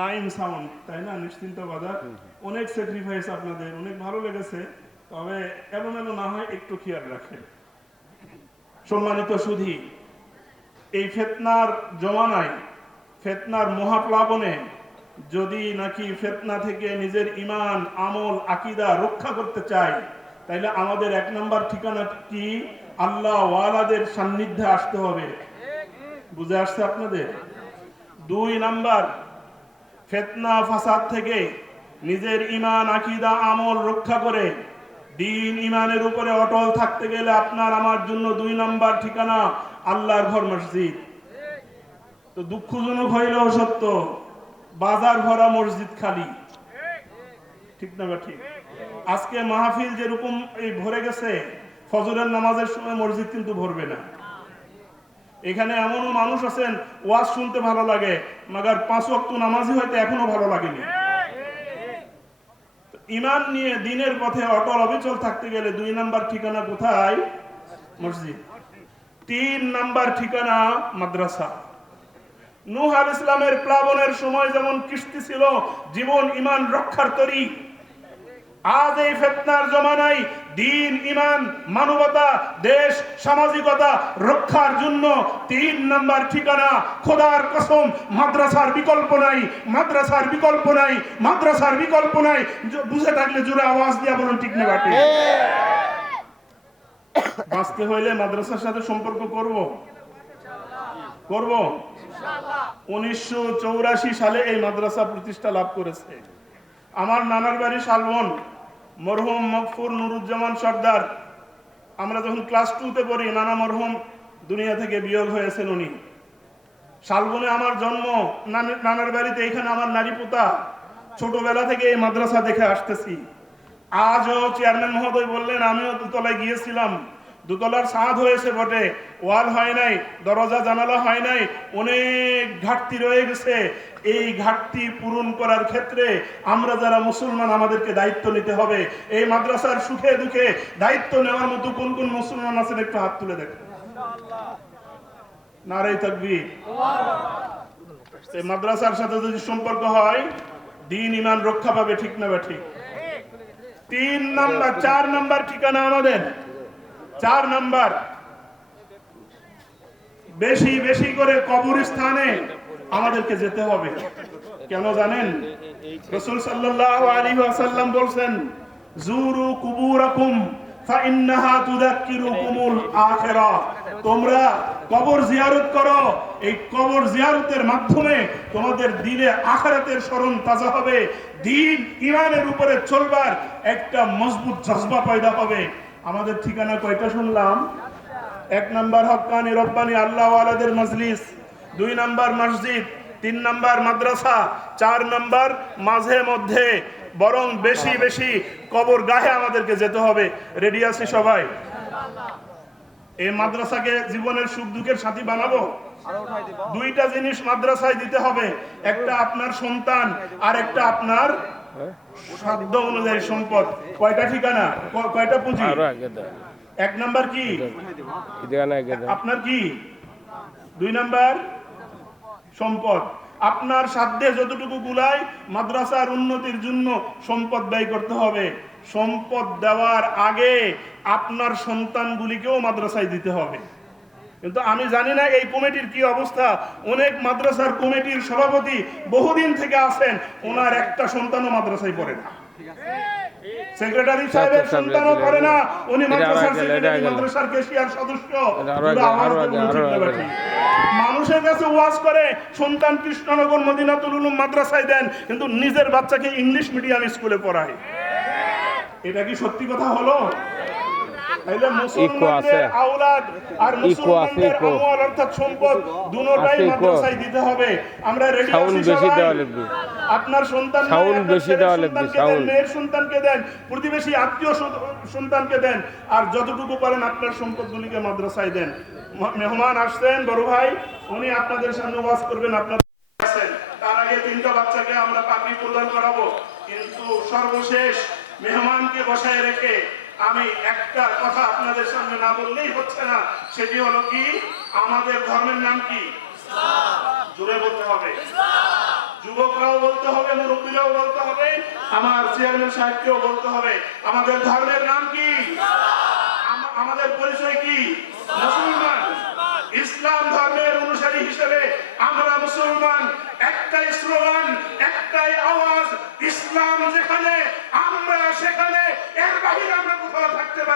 Time sound তাই না? নিশ্চিন্ত বাজার অনেক স্যাক্রিফাইস আপনাদের, অনেক ভালো লেগেছে। তবে এলোমেলো না হয়, একটু খেয়াল রাখেন। সম্মানিত সুধী, এই ফেতনার জমানায়, ফেতনার মহাপ্লাবনে যদি নাকি ফেতনা থেকে নিজের ইমান আমল, আকিদা রক্ষা করতে চাই তাইলে আমাদের এক নম্বর ঠিকানা কি? আল্লাহ ওয়ালাদের সান্নিধ্যে আসতে হবে। বুঝে আসছে আপনাদের? দুই নাম্বার ফেতনা, ফাসাদ থেকে নিজের ইমান আকিদা, আমল রক্ষা করে দিন ইমানের উপরে অটল থাকতে গেলে আপনার, আমার জন্য দুই নাম্বার ঠিকানা আল্লাহর ঘর মসজিদ। তো দুঃখজনক হইলেও সত্য, বাজার ভরা মসজিদ খালি। ঠিক না ঠিক? আজকে মাহফিল যেরকম এই ভরে গেছে, ফজরের নামাজের সময় মসজিদ কিন্তু ভরবে না। এখানে এমনও মানুষ আছেন, ওয়াজ শুনতে ভালো লাগে, মাগার পাঁচ ওয়াক্ত নামাজি হয়তো এখনও ভালো লাগেনি। ইমান নিয়ে দিনের পথে অটল অবিচল থাকতে গেলে দুই নাম্বার ঠিকানা কোথায়? মসজিদ। তিন নাম্বার ঠিকানা মাদ্রাসা। নূহ আল ইসলামের প্লাবনের সময় যেমন কিস্তি ছিল, জীবন ইমান রক্ষার তরী আজ এই ফেতনার জমানায় দিন ইমান মানবতা, দেশ, সামাজিকতা রক্ষার জন্য তিন নাম্বার ঠিকানা। খোদার কসম, মাদ্রাসার বিকল্প নাই, মাদ্রাসার বিকল্প নাই, মাদ্রাসার বিকল্প নাই। বুঝে থাকলে জোরে আওয়াজ দিয়া বলুন, ঠিক না বাটে? বাঁচতে হইলে মাদ্রাসার সাথে সম্পর্ক করব? করব? উনিশশো সালে এই মাদ্রাসা প্রতিষ্ঠা লাভ করেছে। আমার নানার বাড়ি শালবন, মরহুম মকফুর নুরুজ্জামান সর্দার। আমরা যখন ক্লাস টুতে পড়ি, নানা মরহুম দুনিয়া থেকে বিয়োগ হয়েছেন উনি। শালবনে আমার জন্ম, নানি- নানার বাড়িতে এখানে আমার নারী পোতা। ছোটবেলা থেকে এই মাদ্রাসা দেখে আসতেছি। আজও চেয়ারম্যান মহোদয় বললেন, আমিও দুতলায় গিয়েছিলাম। দুতলার সাদ হয়েছে বটে, ওয়াল হয় নাই, দরজা জানালা হয় নাই, অনেক ঘাটতি রয়ে গেছে। এই ঘাটতি পূরণ করার ক্ষেত্রে আমরা যারা মুসলমান, আমাদেরকে দায়িত্ব নিতে হবে। এই মাদ্রাসার সুখে দুঃখে দায়িত্ব নেওয়ার মতো কোন কোন মুসলমান আছেন একটু হাত তুলে দেখেন। নারাই তাকবীর। এই মাদ্রাসার সাথে যদি সম্পর্ক হয়, দিন ইমান রক্ষা পাবে ঠিক না বা ঠিক? তিন নাম্বার, চার নাম্বার ঠিকানা আমাদের। চার নাম্বার। বেশি বেশি করে কবরস্থানে আমাদেরকে যেতে হবে। কেন জানেন? রসুল সাল্লাল্লাহু আলাইহি ওয়াসাল্লাম বলছেন, জুরু এই কবর মাধ্যমে তোমাদের হবে। দিন ইমানের উপরে চলবার একটা মজবুত জজবা পয়দা হবে। আমাদের ঠিকানা কয়টা শুনলাম? এক নাম্বার হক্কানি রব্বানি, আল্লাহ আলাদের মজলিস। দুই নাম্বার মসজিদ, তিন নাম্বার মাদ্রাসা, চার নাম্বার মাঝে মধ্যে। বরং বেশি বেশি কবর গাহে আমাদেরকে যেতে হবে। রেডি আছি সবাই? এই মাদ্রাসাকে জীবনের সুখ দুঃখের সাথী বানাবো? দুইটা জিনিস মাদ্রাসায় দিতে হবে। একটা আপনার সন্তান আর একটা আপনার সাধ্য অনুযায়ী সম্পদ। কয়টা ঠিকানা? কয়টা পুঁজি? এক নাম্বার কি? আপনার কি? দুই নাম্বার? সম্পদ। আপনার সাধ্যে যতটুকু গুলাই মাদ্রাসার উন্নতির জন্য সম্পদ ব্যয় করতে হবে। সম্পদ দেওয়ার আগে আপনার সন্তানগুলিকেও মাদ্রাসায় দিতে হবে। কিন্তু আমি জানি না এই কমিটির কি অবস্থা। অনেক মাদ্রাসার কমিটির সভাপতি বহুদিন থেকে আছেন ওনার একটা সন্তানও মাদ্রাসায় পড়ে না। সেক্রেটারি সাহেবের সন্তানও পড়ে না উনি মাদ্রাসার সেক্রেটারি মাদ্রাসার কেশিয়ার সদস্য? মানুষের কাছে ওয়াজ করে সন্তান কৃষ্ণনগর মদিনাতুল উলুম মাদ্রাসায় দেন কিন্তু নিজের বাচ্চাকে ইংলিশ মিডিয়াম স্কুলে পড়ায়। এটা কি সত্যি কথা হলো? তাইলে আছে। আওলাদ আছে, ইকো। সম্পদ দুটোটাই মাদ্রাসায় দিতে হবে। আমরা রেডি Sound বেশি দেওয়া লাগবে। আপনার সন্তান বেশি দেওয়া লাগবে, মেয়ের সন্তানকে দেন প্রতিবেশী আত্মীয় সন্তানকে দেন আর যতটুকু পারেন আপনার সম্পদগুলিকে মাদ্রাসায় দেন। মেহমান আসছেন বড় ভাই উনি আপনাদের সামনে ওয়াজ করবেন আপনার তার আগে তিনটা বাচ্চাকে আমরা পাগড়ি প্রদান করাবো। কিন্তু সর্বশেষ মেহমানকে বসায় রেখে আমি একটা কথা আপনাদের সামনে না বললেই হচ্ছে না সেটি হলো কি? আমাদের ধর্মের নাম কি? জুড়ে বলতে হবে। যুবকরাও বলতে হবে মুরব্বীরাও বলতে হবে আমার চেয়ারম্যান সাহেবকেও বলতে হবে। আমাদের ধর্মের নাম কি? আমাদের পরিচয় কি? মুসলমান। ইসলাম ধর্মের অনুসারী হিসেবে আমরা মুসলমান। একটাই স্লোগান একটাই আওয়াজ ইসলাম যেখানে আমরা সেখানে এর বাহিরে আমরা কোথাও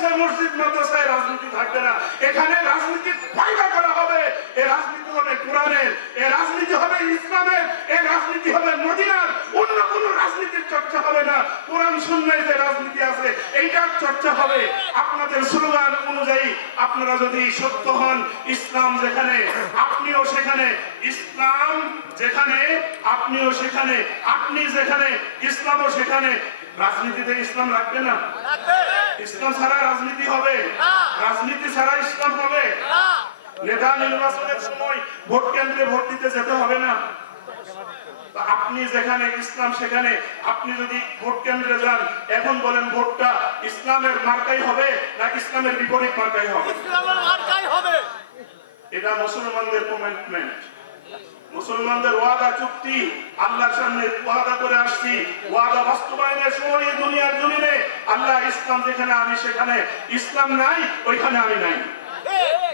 কেবল মসজিদ মাদ্রাসায় রাজনীতি থাকবে না। এখানে রাজনীতি ফায়দা করা হবে। এ রাজনীতি হবে কোরআনের, এ রাজনীতি হবে ইসলামের, এ রাজনীতি হবে মদিনার। অন্য কোন রাজনীতির চর্চা হবে না। কোরআন শূন্যের যে রাজনীতি আছে, এইটার চর্চা হবে। আপনাদের স্লোগান অনুযায়ী আপনারা যদি সত্য হন, ইসলাম যেখানে, আপনিও সেখানে, ইসলাম যেখানে, আপনিও সেখানে, আপনি যেখানে, ইসলামও সেখানে। রাজনীতিতে ইসলাম রাখবে না? ইসলাম ছাড়া রাজনীতি হবে। রাজনীতি ছাড়া ইসলাম হবে। নেতা নির্বাচনের সময় ভোট কেন্দ্রে ভোট দিতে যেতে হবে না। আপনি যেখানে ইসলাম সেখানে আপনি যদি ভোট কেন্দ্রে যান এখন বলেন ভোটটা ইসলামের মার্কাই হবে না ইসলামের বিপরীত মার্কাই হবে? এটা মুসলমানদের কমিটমেন্ট মুসলমানদের ওয়াদা চুক্তি, আল্লাহর সামনে ওয়াদা করে আসছি। ওয়াদা বাস্তবায়নের সময় এই দুনিয়ার জমিনে। আল্লাহ ইসলাম যেখানে আমি সেখানে। ইসলাম নাই, ওইখানে আমি নাই।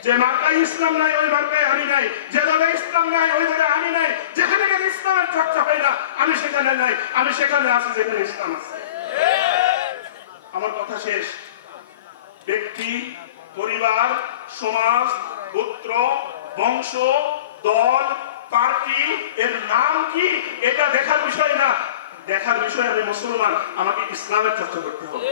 যে মার্কায় ইসলাম নাই, ওই মার্কায় আমি নাই। যে দলে ইসলাম নাই, ওই দলে আমি নাই। যেখানে গেলে ইসলামের চর্চা হয় না, আমি সেখানে নাই। আমি সেখানে আছি, যেখানে ইসলাম আছে। আমার কথা শেষ। ব্যক্তি, পরিবার, সমাজ, গোত্র, বংশ, দল এটা দেখার বিষয় না। দেখার বিষয় আমি মুসলমান আমাকে ইসলামের চর্চা করতে হবে।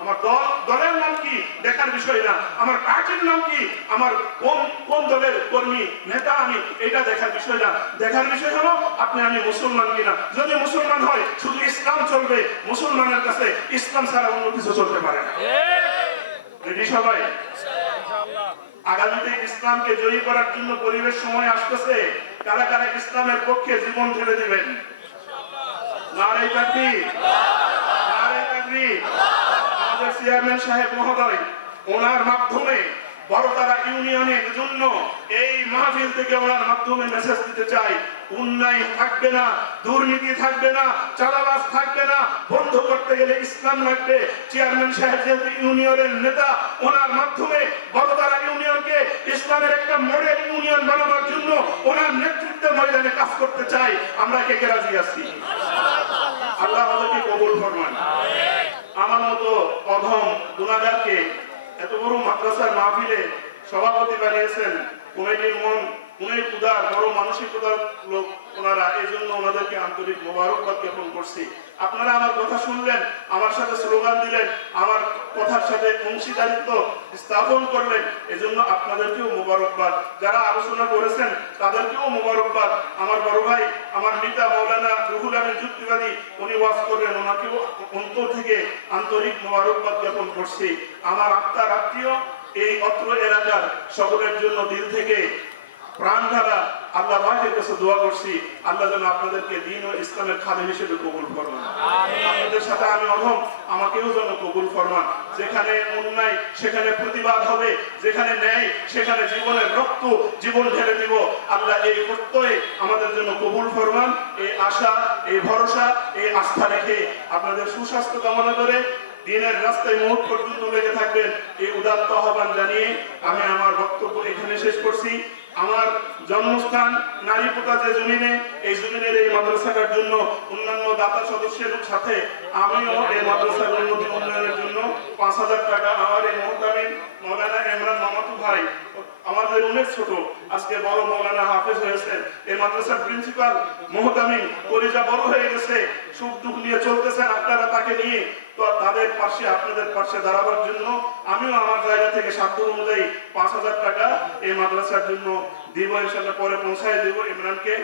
আমার দল দলের নাম কি? দেখার বিষয় না। আমার পার্টির নাম কি? আমার কোন কোন দলের কর্মী নেতা আমি? এটা দেখার বিষয় না। দেখার বিষয় হলো আপনি আমি মুসলমান কিনা? যদি মুসলমান হয় শুধু ইসলাম চলবে মুসলমানের কাছে। ইসলাম ছাড়া অন্য কিছু চলতে পারে না। রেডি সবাই। আগামীতে ইসলামকে জয়ী করার জন্য পরিবেশ সময় আসতেছে। কারা কারা ইসলামের পক্ষে জীবন ঢেলে দেবেন? চাকরি। আমাদের চেয়ারম্যান সাহেব মহোদয় ওনার মাধ্যমে বড়তারা ইউনিয়নের জন্য এই মাহফিল থেকে ওনার মাধ্যমে মেসেজ দিতে চাই। উন্নয়ন থাকবে না, দুর্নীতি থাকবে না চালাবাস থাকবে না। বন্ধ করতে গেলে ইসলাম লাগবে। চেয়ারম্যান সাহেব যেহেতু ইউনিয়নের নেতা, ওনার মাধ্যমে বড়তারা ইউনিয়নকে ইসলামের একটা মডেল ইউনিয়ন বানানোর জন্য ওনার নেতৃত্বে ময়দানে কাজ করতে চাই। আমরা কে কে রাজি আছি? আল্লাহ আমাদেরকে কবুল ফরমান আমার মতো অধম গুণাগারকে এত বড় মাদ্রাসার মাহফিলে সভাপতি বানিয়েছেন কমিটির মন উনি উদার বড় মানসিকতার লোক ওনারা। এই জন্য ওনাদেরকে আন্তরিক মোবারকবাদ জ্ঞাপন করছি। আপনারা আমার কথা শুনলেন, আমার সাথে স্লোগান দিলেন, আমার কথার সাথে অংশীদারিত্ব স্থাপন করলেন, এজন্য আপনাদেরকেও মোবারকবাদ। যারা আলোচনা করেছেন, তাদেরকেও মোবারকবাদ। আমার বড় ভাই, আমার নেতা মৌলানা রুহুল আমিন যুক্তিবাদী, উনি ওয়াজ করলেন, ওনাকেও অন্তর থেকে আন্তরিক মোবারকবাদ জ্ঞাপন করছি। আমার আত্মার আত্মীয় এই অত্র এলাকার সকলের জন্য দিল থেকে প্রাণ ধারা আল্লাহ পাকের কাছে দোয়া করছি। আল্লাহ যেন আপনাদেরকে দিন ও ইসলামের খাদেম হিসেবে কবুল ফরমান। আপনাদের সাথে আমি অধম আমাকেও যেন কবুল ফরমান। যেখানে অন্যায়, সেখানে প্রতিবাদ হবে, যেখানে ন্যায়, সেখানে জীবনের রক্ত, জীবন ঢেলে দিব। আল্লাহ এই প্রত্যয়ে আমাদের জন্য কবুল ফরমান। এই আশা, এই ভরসা, এই আস্থা রেখে আপনাদের সুস্বাস্থ্য কামনা করে দিনের রাস্তায় মুহূর্ত পর্যন্ত লেগে থাকবেন। এই উদাত্ত আহ্বান জানিয়ে আমি আমার বক্তব্য এখানে শেষ করছি। আমার জন্মস্থান নারীপোতা যে জমিনে, এই জমিনের এই মাদ্রাসাটার জন্য অন্যান্য দাতা সদস্যের সাথে আমিও এই মাদ্রাসার উন্নতি উন্নয়নের জন্য পাঁচ হাজার টাকা আমার এই মহতামিন মৌলানা ইমরান মামাতু ভাই আমাদের অনেক ছোট। আজকে বড় মৌলানা হাফেজ হয়েছে এই মাদ্রাসার প্রিন্সিপাল মহতামিন কলিজা বড় হয়ে গেছে। সুখ দুঃখ নিয়ে চলতেছেন আপনারা তাকে নিয়ে। তো তাদের পাশে, আপনাদের পাশে দাঁড়াবার জন্য আমিও আমার জায়গা থেকে সাধ্য অনুযায়ী পাঁচ হাজার টাকা এই মাদ্রাসার জন্য দিব। ইনশাল্লাহ পরে ইমরানকে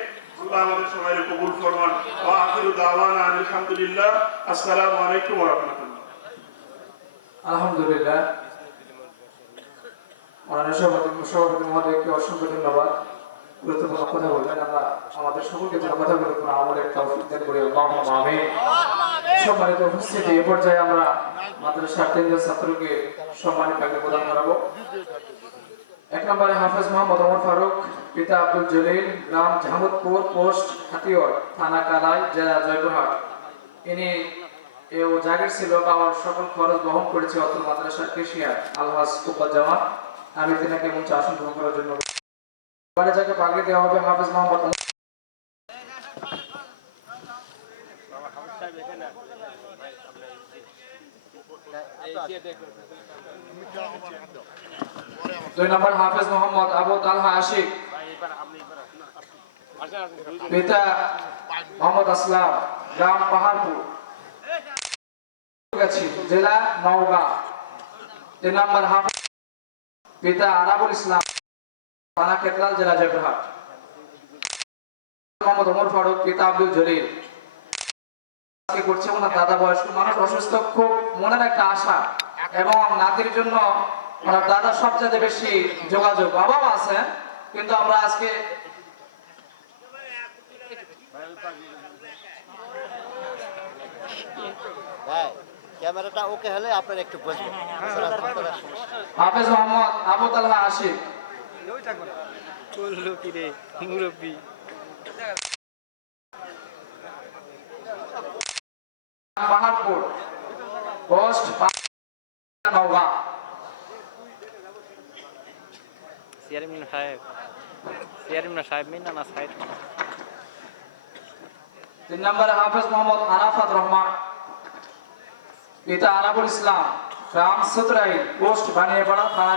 আল্লাহ আমাদের সবাই কবুল ফরমান। ওয়া আখিরু দাওয়ানা আলহামদুলিল্লাহ আসসালামু আলাইকুম ওয়া রাহমাতুল্লাহ। আলহামদুলিল্লাহ। এ এক নম্বরে হাফেজ মোহাম্মদ ওমর ফারুক, পিতা আব্দুল জলিল, গ্রাম জাহামুদপুর পোস্ট হাতিওর থানা কালাই, জেলা জয়পুরহাট। ইনি জাগির ছিল, বাবার সকল খরচ বহন করেছে অতুল মাদ্রাসার কেশিয়ার আলহাজ কুব্বাজ্জামান আমি তিনাকে মঞ্চে আসন গ্রহণ করার জন্য এবারে যাকে পাগড়ি দেওয়া হবে হাফেজ মোহাম্মদ দুই নম্বর হাফেজ মোহাম্মদ আবু তালহা আশিক। পিতা মোহাম্মদ আসলাম, গ্রাম পাহাড়পুর। জেলা নওগাঁ। তিন নম্বর হাফেজ পিতা আরাবুল ইসলাম, থানা কেতলাল, জেলা জয়পুরহাট। মোহাম্মদ ওমর ফারুক, পিতা আব্দুল জলিল। করছে ওনার দাদা বয়স্ক মানুষ, অসুস্থ, খুব মনের একটা আশা। এবং নাতির জন্য ওনার দাদা সবচেয়ে বেশি যোগাযোগ। বাবাও আছেন, কিন্তু আমরা আজকে হ্যাঁ ক্যামেরাটা ওকে হলে আপনার একটু বসবেন। হাফেজ মোহাম্মদ আবু তালহা আশিক। করল কি রে মুরব্বী। পাহাড়পুর পোস্ট নওগাঁ। চেয়ারম্যান সাহেব চেয়ারম্যান সাহেব মিনা না সাহেব। তিন নম্বরে হাফেজ মোহাম্মদ আরাফাত রহমান। পিতা আরাবুল ইসলাম রাম সুতরাই পোস্ট বানিয়ে পড়া